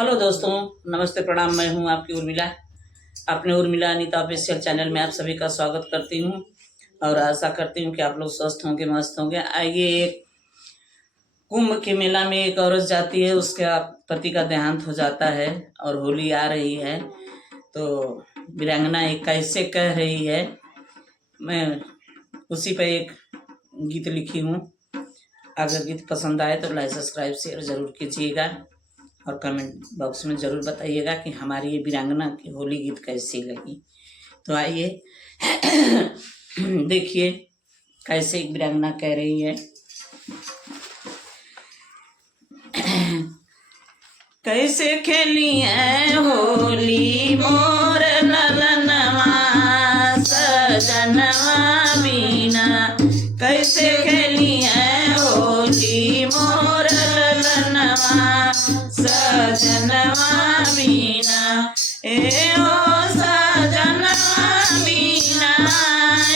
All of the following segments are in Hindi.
हेलो दोस्तों, नमस्ते, प्रणाम। मैं हूं आपकी उर्मिला। अपने उर्मिला अनीता ऑफिशियल चैनल में आप सभी का स्वागत करती हूं और आशा करती हूं कि आप लोग स्वस्थ होंगे, मस्त होंगे। आइए, एक कुंभ के मेला में एक औरत जाती है, उसका पति का देहांत हो जाता है और होली आ रही है, तो वीरांगना एक कैसे कह रही है, मैं उसी पे एक गीत लिखी हूँ। अगर गीत पसंद आए तो लाइक, सब्सक्राइब, शेयर जरूर कीजिएगा और कमेंट बॉक्स में ज़रूर बताइएगा कि हमारी ये वीरांगना की होली गीत कैसी लगी। तो आइए देखिए कैसे एक वीरांगना कह रही है। कैसे खेली है होली मोर ललनवा सजनवा बीना, कैसे खेली है होली मोर ललनवा सजनवा बीना, ए ओ सजनवा बीना,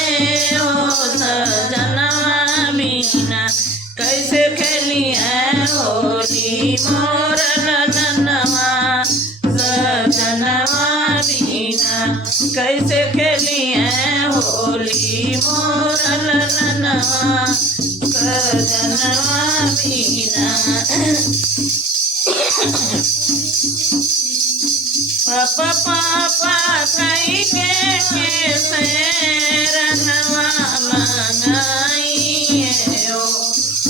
ए ओ सजनवा बीना, कैसे खेली है होली मोर ललनवा सजनवा बीना, कैसे खेली है होली मोर ललनवा सजनवा बीना। पापा पापा कई के से रंगवा मंगाई है ओ,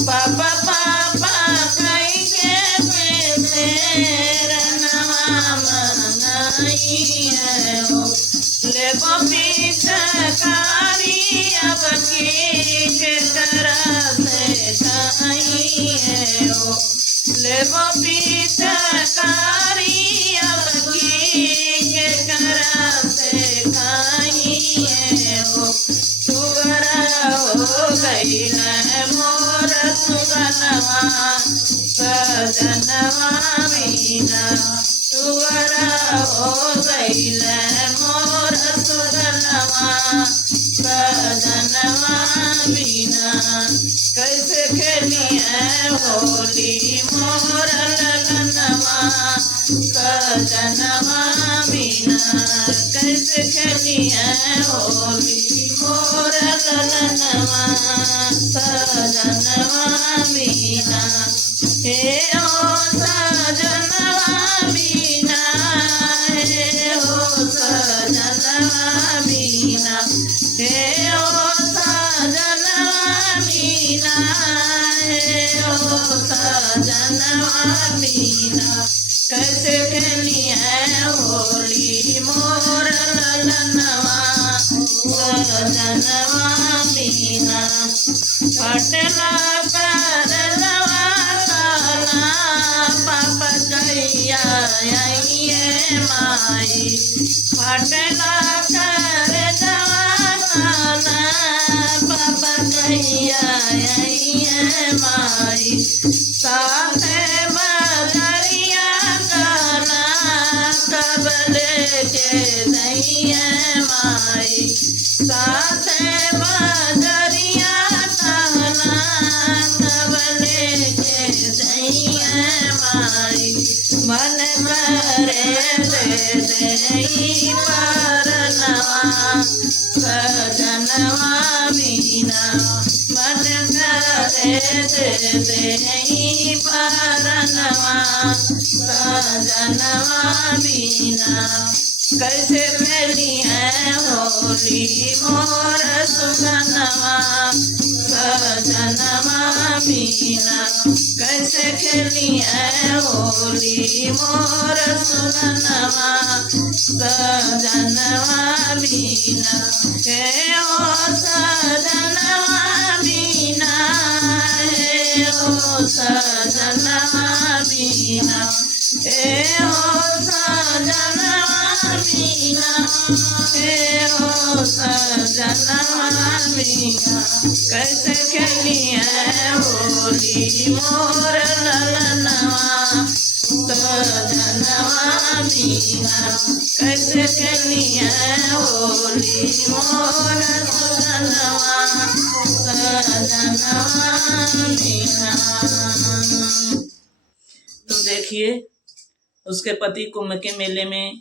पापा पापा कई के से रंगवा मंगाई है ओ, ले पीछे कारी अब के करा से खाई है ओ, ले पीछे कारी के करा से खाई है वो, सुगरा हो गई न मोर सुगनवा सजनवा बीना, सुगरा हो गई न मोर सुगनवा सजनवा बीना, कैसे खेली है होली मोर ललनवा सजनवा बीना, कैसे खेली है होली मोर ललनवा सजनवा बीना, हे ओ सजनवा बीना, हे ओ सजनवा बीना, हे ओ सजनवा बीना, हे ओ सजनवा बीना, कैसे खेली है होली मोर ललनवा सजनवा बीना, पटना करलवा काला पापा कैया आइए माई, पटना करलवा काला पापा कैया आइए माई, साथे बदरिया काला कबले के दैया माई, साथे बदरिया काला कबले के दैया माई, मन करे दे दे परनवा सजनवा बीना, मन करे दे दे परनवा सजनवा बीना, कैसे खेली है होली मोर सुगनवा सजनवा बीना, कैसे खेली है होली मोर सुगनवा सजनवा बीना, हे ओ सजनवा बीना, हे ओ सजनवा बीना, हे ओ सजनवा बीना, हे ओ सजनवा बीना, कैसे खेली है होली मोर ललनवा सजनवा बीना, कैसे खेली है होली मोर सजनवा सजनवा बीना। तो देखिए उसके पति कुंभ के मेले में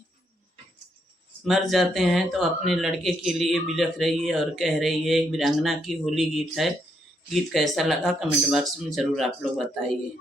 मर जाते हैं तो अपने लड़के के लिए बिलख रही है और कह रही है। एक वीरांगना की होली गीत है। गीत कैसा लगा कमेंट बॉक्स में ज़रूर आप लोग बताइए।